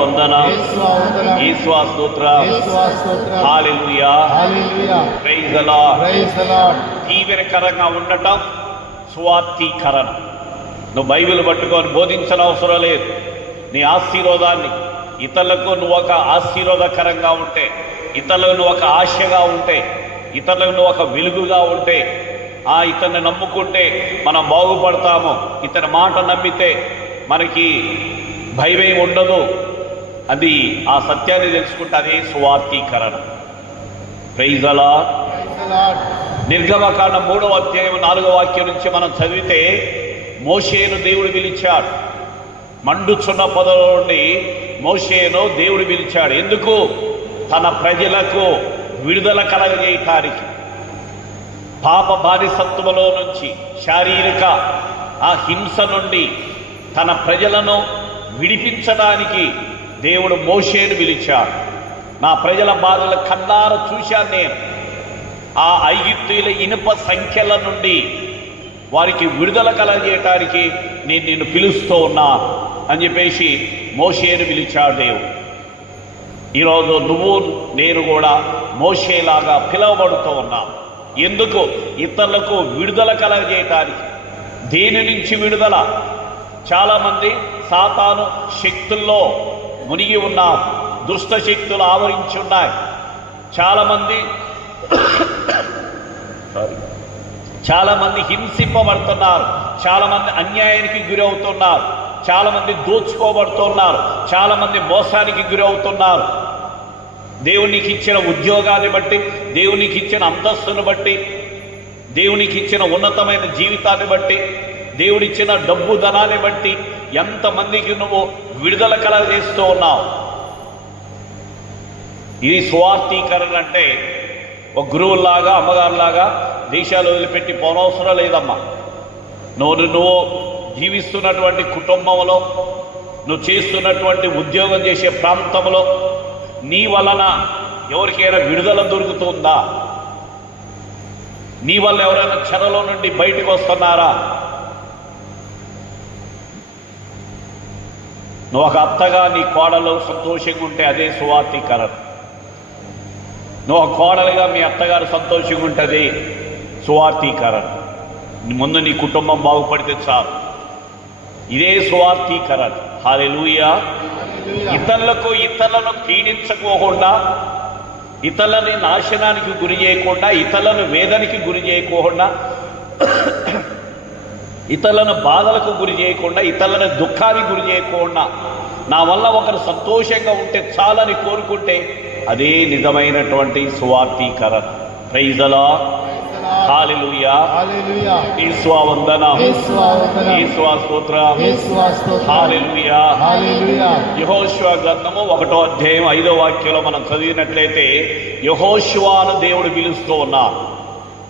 Vandana. Hallelujah praise the Lord. Praise the Lord. దీవెనకరంగా ఉండటం స్వార్థీకరణ. నువ్వు బైబిల్ పట్టుకొని బోధించిన అవసరం లేదు. నీ ఆశీర్వాదాన్ని ఇతరులకు నువ్వు ఒక ఆశీర్వాదకరంగా ఉంటే ఇతరులకు నువ్వు ఒక ఆశగా ఉంటే ఇతరులకు నువ్వు ఒక వెలుగుగా ఉంటే ఆ ఇతన్ని నమ్ముకుంటే మనం బాగుపడతాము. ఇతని మాట నమ్మితే మనకి భయమేం ఉండదు. అది ఆ సత్యాన్ని తెలుసుకుంటే అదే స్వార్థీకరణ ప్రైజ్ నిర్గమకాండ మూడవ అధ్యాయం నాలుగవ వాక్యం నుంచి మనం చదివితే మోషేను దేవుడు పిలిచాడు. మండుచున్న పొదలో నుండి మోషేను దేవుడు పిలిచాడు. ఎందుకు? తన ప్రజలకు విడుదల కలగజేయటానికి. పాప బానిసత్వములో నుంచి శారీరక ఆ హింస నుండి తన ప్రజలను విడిపించడానికి దేవుడు మోషేను పిలిచాడు. నా ప్రజల బాధల కన్నార చూశాను నేను. ఆ ఐగిప్తుల ఇనుప సంఖ్యల నుండి వారికి విడుదల కలగజేయటానికి నేను నిన్ను పిలుస్తూ ఉన్నా అని చెప్పేసి మోషేను పిలిచాడు దేవుడు. ఈరోజు నువ్వు నేను కూడా మోషేలాగా పిలువబడుతూ ఉన్నాం. ఎందుకు? ఇతరులకు విడుదల కలగజేయటానికి. దేని నుంచి విడుదల. చాలామంది సాతాను శక్తుల్లో మునిగి ఉన్నారు దుష్ట శక్తులు ఆవరించి ఉన్నాయి చాలామంది సారీ చాలామంది హింసింపబడుతున్నారు. చాలామంది అన్యాయానికి గురవుతున్నారు. చాలామంది దోచుకోబడుతున్నారు. చాలామంది మోసానికి గురవుతున్నారు. దేవునికి ఇచ్చిన ఉద్యోగాన్ని బట్టి దేవునికి ఇచ్చిన అంతస్తును బట్టి దేవునికి ఇచ్చిన ఉన్నతమైన జీవితాన్ని బట్టి దేవుడిచ్చిన డబ్బు ధనాన్ని బట్టి ఎంతమందికి నువ్వు విడుదల కలగజేస్తూ ఉన్నావు? ఇది స్వార్థీకరణ అంటే ఒక గురువులాగా అమ్మగారులాగా దేశాలు వదిలిపెట్టి పోనవసరం లేదమ్మా. నువ్వు నువ్వు జీవిస్తున్నటువంటి కుటుంబంలో నువ్వు చేస్తున్నటువంటి ఉద్యోగం చేసే ప్రాంతంలో నీ వలన ఎవరికైనా విడుదల దొరుకుతుందా? నీ వల్ల ఎవరైనా చెరలో నుండి బయటకు వస్తున్నారా? నువ్వు ఒక అత్తగా నీ కోడలు సంతోషంగా ఉంటే అదే సువార్థీకరణ నువ్వు ఒక కోడలుగా మీ అత్తగారు సంతోషంగా ఉంటుంది సువార్థీకరణ ముందు నీ కుటుంబం బాగుపడితే చాలు. ఇదే సువార్థీకరణ హాలెలూయా ఇతరులకు ఇతరులను పీడించకోకుండా ఇతరులని నాశనానికి గురి చేయకుండా ఇతరులను వేదనకి గురి చేయకుండా ఇతరులను బాధలకు గురి చేయకుండా ఇతరులను దుఃఖానికి గురి చేయకుండా నా వల్ల ఒకరు సంతోషంగా ఉంటే చాలని కోరుకుంటే అదే నిజమైనటువంటి సువార్థీకరణ. ప్రైజలా హాలెలూయా ఈశ్వా వందనం. స్తోత్రం. హాలెలూయా యహోశివ గ్రంథము ఒకటో అధ్యాయం ఐదో వాక్యంలో మనం చదివినట్లయితే యహోశివాను దేవుడు పిలుస్తూ ఉన్నారు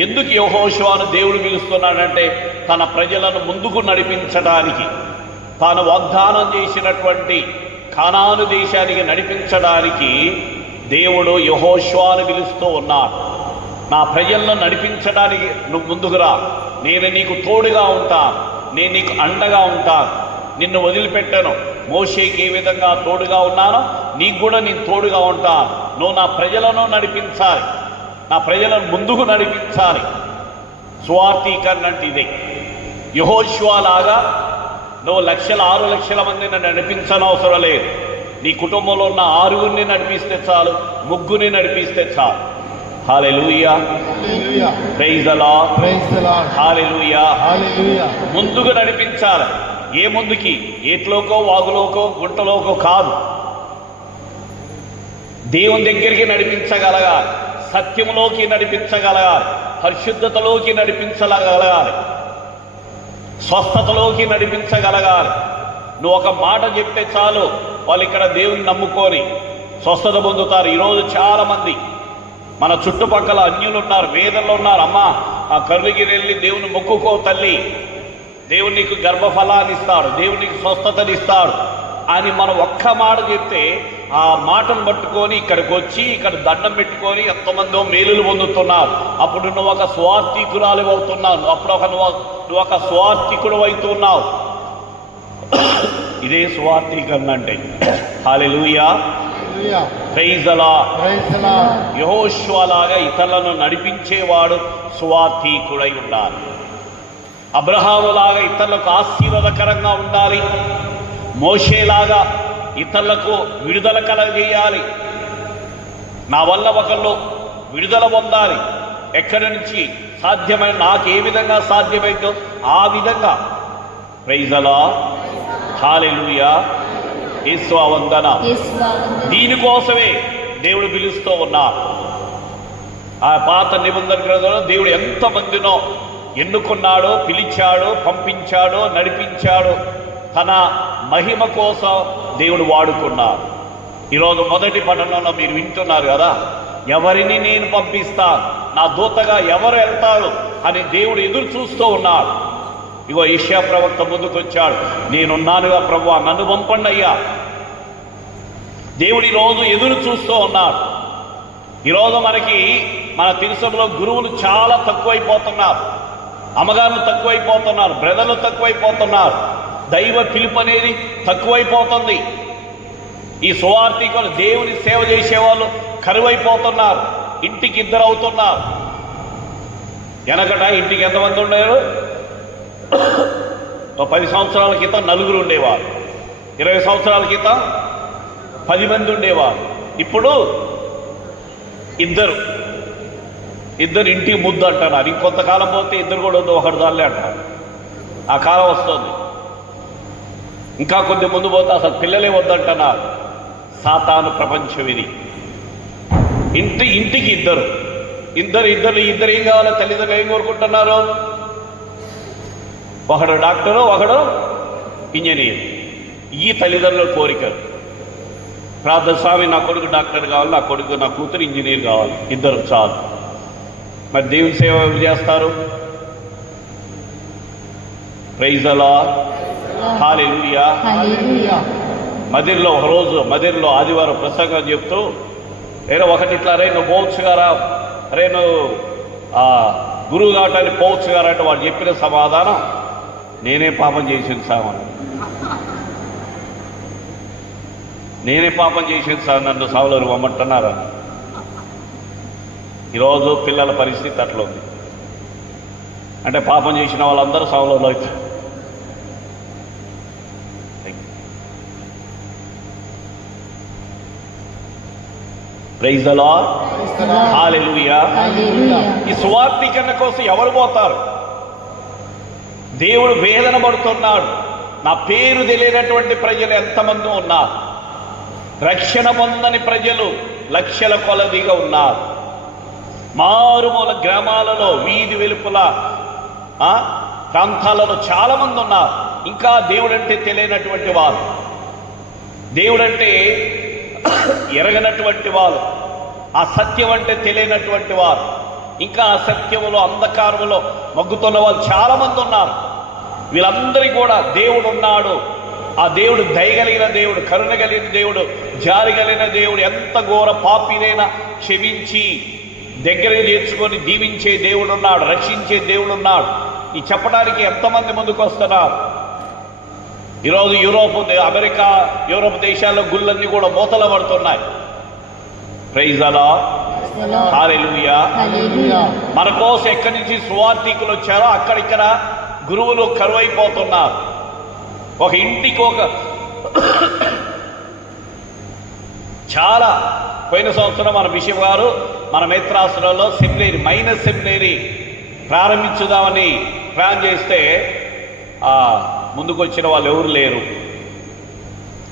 ఎందుకు యహోశివాను దేవుడు పిలుస్తున్నాడంటే తన ప్రజలను ముందుకు నడిపించడానికి తాను వాగ్దానం చేసినటువంటి ఖానాను దేశానికి నడిపించడానికి దేవుడు యహోశివాను పిలుస్తూ ఉన్నాడు నా ప్రజలను నడిపించడానికి నువ్వు ముందుకురా నేను నీకు తోడుగా ఉంటాను నేను నీకు అండగా ఉంటాను నిన్ను వదిలిపెట్టను. మోషేకి ఏ విధంగా తోడుగా ఉన్నానో నీకు కూడా నేను తోడుగా ఉంటాను నువ్వు నా ప్రజలను నడిపించాలి. నా ప్రజలను ముందుకు నడిపించాలి. స్వార్థీకరణ అంటే ఇదే యహోశ్వాలాగా నువ్వు లక్షల ఆరు లక్షల మందిని నడిపించనవసరం లేదు. నీ కుటుంబంలో ఉన్న ఆరుగురిని నడిపిస్తే చాలు ముగ్గురిని నడిపిస్తే చాలు. ముందుకు నడిపించాలి. ఏ ముందుకి? ఏట్లోకో వాగులోకో గుంటలోకో కాదు. దేవుని దగ్గరికి నడిపించగలగాలి. సత్యంలోకి నడిపించగలగాలి. పరిశుద్ధతలోకి నడిపించగలగాలి. స్వస్థతలోకి నడిపించగలగాలి. నువ్వు ఒక మాట చెప్తే చాలు వాళ్ళు ఇక్కడ దేవుని నమ్ముకొని స్వస్థత పొందుతారు. ఈరోజు చాలామంది మన చుట్టుపక్కల అన్యులు ఉన్నారు వేదల్లో ఉన్నారు. అమ్మా ఆ కర్ణగిరి వెళ్ళి దేవుని మొక్కుకో తల్లి. దేవుడు నీకు గర్భఫలాన్ని ఇస్తాడు దేవుడు నీకు అని మనం ఒక్క మాట చెప్తే ఆ మాటను పట్టుకొని ఇక్కడికి వచ్చి ఇక్కడ దండం పెట్టుకొని ఎంతమందో మేలులు పొందుతున్నారు. అప్పుడు నువ్వు ఒక స్వార్థికురాలు అవుతున్నావు. అప్పుడు ఒక నువ్వు ఒక స్వార్థికుడు అవుతున్నావు. ఇదే సువార్థీకరణ అంటే. Hallelujah hallelujah. ప్రైజ్ అలా. ప్రైజ్ ద లార్డ్ యహోష్వలాగా ఇతరులను నడిపించేవాడు సువార్థీకుడై ఉండాలి. అబ్రహాములాగా ఇతరులకు ఆశీర్వాదకరంగా ఉండాలి. మోషేలాగా ఇతరులకు విడుదల కలగజేయాలి. నా వల్ల ఒకళ్ళు విడుదల పొందాలి. ఎక్కడి నుంచి సాధ్యమైన నాకు ఏ విధంగా సాధ్యమైందో ఆ విధంగా. ప్రైజలా హాలెలుయా ఈశ్వవందన దీనికోసమే దేవుడు పిలుస్తూ ఉన్నారు. ఆ పాత నిబంధన గ్రంథంలో దేవుడు ఎంతమందినో ఎన్నుకున్నాడో పిలిచాడో పంపించాడో నడిపించాడో తన మహిమ కోసం దేవుడు వాడుకున్నారు. ఈరోజు మొదటి పట్టణంలో మీరు వింటున్నారు కదా ఎవరిని నేను పంపిస్తా నా దూతగా ఎవరు వెళ్తారు అని దేవుడు ఎదురు చూస్తూ ఉన్నాడు. ఇగో ఈషా ప్రవక్త ముందుకొచ్చాడు నేనున్నానుగా ప్రభు నన్ను పంపండి అయ్యా. దేవుడు ఈరోజు ఎదురు చూస్తూ ఉన్నాడు. ఈరోజు మనకి మన తిరుసభలో గురువులు చాలా తక్కువైపోతున్నారు అమ్మగారులు తక్కువైపోతున్నారు బ్రదర్లు తక్కువైపోతున్నారు. దైవ పిలుపు అనేది తక్కువైపోతుంది. ఈ సువార్థికులు దేవుని సేవ చేసేవాళ్ళు కరువైపోతున్నారు. ఇంటికి ఇద్దరు అవుతున్నారు వెనకట ఇంటికి ఎంతమంది ఉండేవారు? పది సంవత్సరాల క్రితం నలుగురు ఉండేవారు. ఇరవై సంవత్సరాల క్రితం పది మంది ఉండేవారు. ఇప్పుడు ఇద్దరు. ఇద్దరు ఇంటికి ముద్దు అంటున్నారు. ఇంకొంతకాలం పోతే ఇద్దరు కూడా ఒకటి దాల్లే అంటారు. ఆ కాలం వస్తుంది. ఇంకా కొద్ది ముందు పోతే అసలు పిల్లలే వద్దంటున్నారు. సాతాను ప్రపంచం ఇది. ఇంటి ఇంటికి ఇద్దరు. ఇద్దరు ఇద్దరు ఇద్దరు ఏం కావాలో తల్లిదండ్రులు ఏం కోరుకుంటున్నారు? ఒకడు డాక్టరు ఒకడు ఇంజనీర్. ఈ తల్లిదండ్రుల కోరికలు ప్రార్థన స్వామి నా కొడుకు డాక్టర్ కావాలి నా కొడుకు నా కూతురు ఇంజనీర్ కావాలి. ఇద్దరు చాలు. మరి దేవుని సేవ ఎవరు చేస్తారు? ప్రైజ్ అలా హాలెలూయా మదిర్లో ఒక రోజు మదిర్లో ఆదివారం ప్రసంగం చెప్తూ నేను ఒకటి ఇట్లా రే నువ్వు పోవచ్చు గారా? రే నువ్వు ఆ, గురువు కావటానికి పోవచ్చు గారా? అంటే వాడు చెప్పిన సమాధానం నేనే పాపం చేసింది సామని నేనే పాపం చేసింది సార్ నన్ను సావులు రమ్మంటున్నారా? ఈరోజు పిల్లల పరిస్థితి అట్లా ఉంది అంటే పాపం చేసిన వాళ్ళందరూ సావులలో అవుతారు. ప్రైజ్ అలా హాలెలూయా ఈ సువార్థీకరణ కోసం ఎవరు పోతారు? దేవుడు వేదన పడుతున్నాడు. నా పేరు తెలియనటువంటి ప్రజలు ఎంతమంది ఉన్నారు. రక్షణ పొందని ప్రజలు లక్షల కొలదిగా ఉన్నారు. మారుమూల గ్రామాలలో వీధి వెలుపుల ప్రాంతాలలో చాలా మంది ఉన్నారు. ఇంకా దేవుడంటే తెలియనటువంటి వారు దేవుడంటే ఎరగనటువంటి వారు ఆ సత్యం అంటే తెలియనటువంటి వారు. ఇంకా ఆ సత్యములో అంధకారములో మగ్గుతున్న వాళ్ళు చాలామంది ఉన్నారు. వీళ్ళందరికీ కూడా దేవుడు ఉన్నాడు. ఆ దేవుడు దయగలిగిన దేవుడు కరుణ కలిగిన దేవుడు జారిగలిగిన దేవుడు ఎంత ఘోర పాపినైనా క్షమించి దగ్గర నేర్చుకొని దీవించే దేవుడు ఉన్నాడు రక్షించే దేవుడు ఉన్నాడు. ఈ చెప్పడానికి ఎంతమంది ముందుకు వస్తున్నారు? ఈరోజు యూరోప్ అమెరికా యూరోప్ దేశాల్లో గుళ్ళన్నీ కూడా మూతలు పడుతున్నాయి ప్రైజ్ అలా మన కోసం ఎక్కడి నుంచి సువార్థికులు వచ్చారో అక్కడిక్కడ గురువులు కరువైపోతున్నారు. ఒక ఇంటికి ఒక చాలా పోయిన సంవత్సరం మన బిషప్ గారు మన మిత్రాశ్రమంలో సెమినరీ మైనస్ సెమినరీ ప్రారంభించుదామని ప్లాన్ చేస్తే ఆ, ముందుకు వచ్చిన వాళ్ళు ఎవరు లేరు.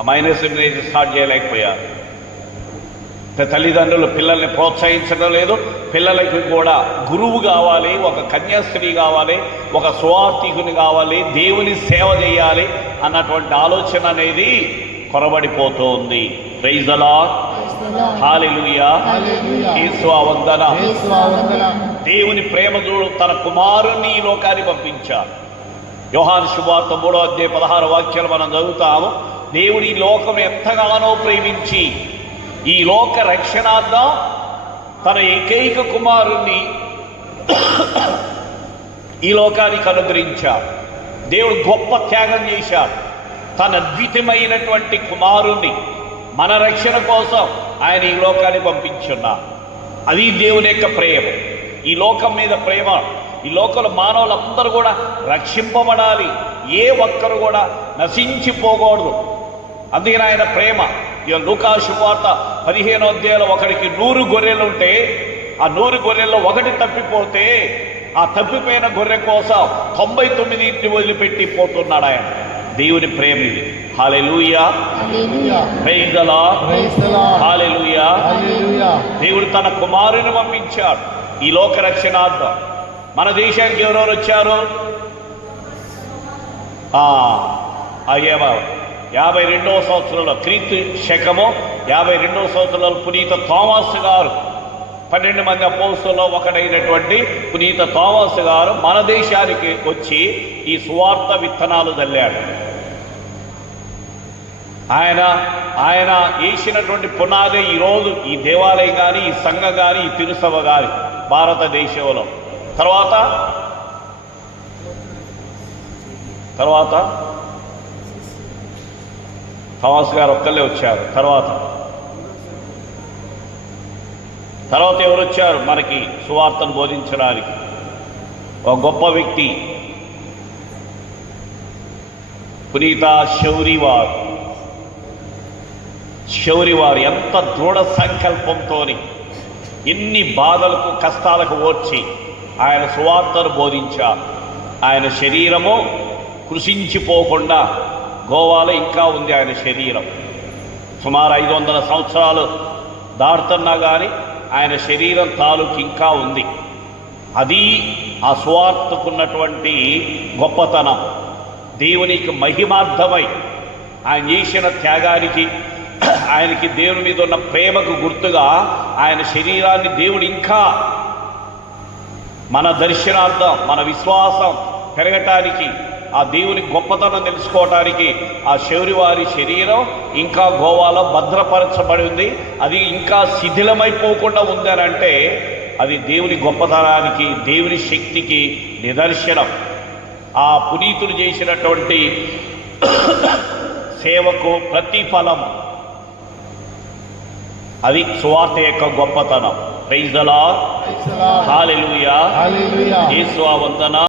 ఆ మైనస్ సెమినరీ స్టార్ట్ చేయలేకపోయారు. తల్లిదండ్రులు పిల్లల్ని ప్రోత్సహించడం లేదు. పిల్లలకి కూడా గురువు కావాలి ఒక కన్యాస్త్రీ కావాలి ఒక స్వార్థికుని కావాలి దేవుని సేవ చేయాలి అన్నటువంటి ఆలోచన అనేది కొరబడిపోతూ ఉంది రైజలా హాలెలుయా హల్లెలూయా వందన. యేసు వందన. దేవుని ప్రేమ చూడు తన కుమారుణ్ణి ఈ లోకాన్ని పంపించారు యోహాన్ శుభార్త మూడో అధ్యాయ పదహారు వాక్యాలు మనం చదువుతాము. దేవుడు ఈ లోకం ఎంతగానో ప్రేమించి ఈ లోక రక్షణార్థం తన ఏకైక కుమారుణ్ణి ఈ లోకానికి అనుగ్రహించాడు. దేవుడు గొప్ప త్యాగం చేశాడు. తన అద్వితమైనటువంటి కుమారుణ్ణి మన రక్షణ కోసం ఆయన ఈ లోకాన్ని పంపించున్నారు అది దేవుని యొక్క ప్రేమ. ఈ లోకం మీద ప్రేమ ఈ లోకంలో మానవులందరూ కూడా రక్షింపబడాలి. ఏ ఒక్కరు కూడా నశించిపోకూడదు. అందుకని ఆయన ప్రేమ. ఇక లూకాశువార్త పదిహేనో అధ్యాయంలో ఒకడికి నూరు గొర్రెలు ఉంటే ఆ నూరు గొర్రెల్లో ఒకటి తప్పిపోతే ఆ తప్పిపోయిన గొర్రె కోసం తొంభై తొమ్మిదింటిని వదిలిపెట్టి పోతున్నాడు ఆయన. దేవుని ప్రేమ ఇది. హాలెలూయా హాలెలూయా దేవుడు తన కుమారుని పంపించాడు. ఈ లోక రక్షణార్థం మన దేశానికి ఎవరెవరు వచ్చారు? యాభై రెండవ సంవత్సరంలో క్రీస్తు శకము యాభై రెండవ సంవత్సరంలో పునీత థామస్ గారు పన్నెండు మంది అపోస్తుల్లో ఒకడైనటువంటి పునీత థామస్ గారు మన దేశానికి వచ్చి ఈ సువార్త విత్తనాలు చల్లాడు ఆయన ఆయన వేసినటువంటి పునాది ఈరోజు ఈ దేవాలయం కానీ ఈ సంఘ కానీ ఈ తిరుసభ కానీ భారతదేశంలో. తర్వాత? తర్వాత? థామస్ గారు ఒక్కళ్ళే వచ్చారు. తర్వాత? తర్వాత ఎవరు వచ్చారు? మనకి సువార్తను బోధించడానికి. ఒక గొప్ప వ్యక్తి. పునీత శౌరి వారు శౌరి వారు ఎంత దృఢ సంకల్పంతో ఎన్ని బాధలకు కష్టాలకు ఓర్చి ఆయన సువార్తను బోధించారు ఆయన శరీరము కృషించిపోకుండా గోవాలో ఇంకా ఉంది ఆయన శరీరం. సుమారు ఐదు వందల సంవత్సరాలు దాటుతున్నా కానీ ఆయన శరీరం తాలూకు ఇంకా ఉంది. అది ఆ సువార్తకున్నటువంటి గొప్పతనం. దేవునికి మహిమార్థమై ఆయన చేసిన త్యాగానికి ఆయనకి దేవుని మీద ఉన్న ప్రేమకు గుర్తుగా ఆయన శరీరాన్ని దేవుడు ఇంకా మన దర్శనార్థం మన విశ్వాసం పెరగటానికి ఆ దేవుని గొప్పతనం తెలుసుకోవటానికి ఆ శౌరివారి శరీరం ఇంకా గోవాలో భద్రపరచబడి ఉంది. అది ఇంకా శిథిలమైపోకుండా ఉందనంటే అది దేవుని గొప్పతనానికి దేవుని శక్తికి నిదర్శనం. ఆ పునీతులు చేసినటువంటి సేవకు ప్రతిఫలం. అది సువార్త యొక్క గొప్పతనం. ప్రైజ్ దలా ప్రైజ్ ద లార్డ్. హాలెలూయా. యేసు వందన